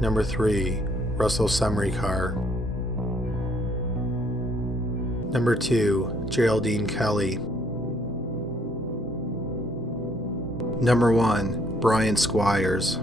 Number 3, Russell Sumrikar. Number 2, Geraldine Kelly. Number 1, Brian Squires.